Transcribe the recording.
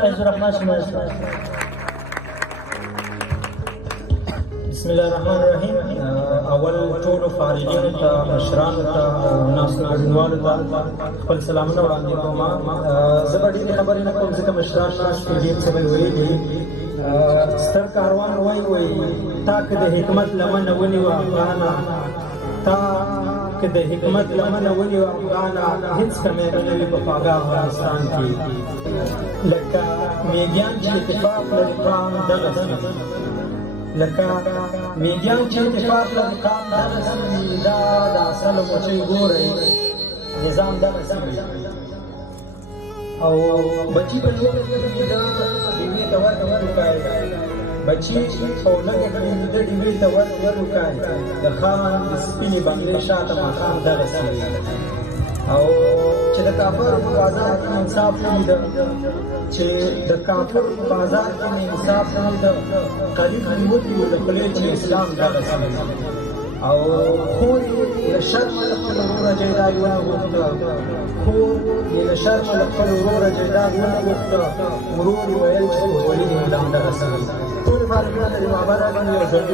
بسم الله الرحمن الرحیم. اول ټولو فارغینو ته، مشرانو ته او ناستو ګډونوالو ته خپل سلامونه وړاندې کوم. زه به ډېرې خبرې نه کوم ځکه مشران ناست دي، ډېر څه به ویلي. ستر کاروان وایي تا که د حکمت لمنه ونیوه افغانه، تا که د حکمت لمنه ونیوه افغانه، هېڅ کمی به نه وي په خواږه افغانستان کې. لکه میږیان چې اتفاق لري قام دغسې، لکه میږیان چې اتفاق لري قام دغسې، دا د اصل موچۍ ګورئ نظام دغسې وي. او بچي به لوږه کړي د ډېوې ته ورکړي، بچي او لږه کړي د ډېوې ته ورکړي، د خان د سپینې بنګلې شاته ماښام دغسې وي. او چې د کافر په بازار کې انصاف ولیده، چې د کافر په بازار کې مې انصاف ولیده، قلیب نیولي وو د خولې چې اسلام دغسې وي. او خور یې له شرمه له خپل وروره جایداد ونه غوښته، خور یې له شرمه له خپل وروره جایداد ونه غوښته، ورور یې ویل چې ولي دې غلام دغسې وي. ټولې فارغینو ته دې محبت وکړم، یو ځل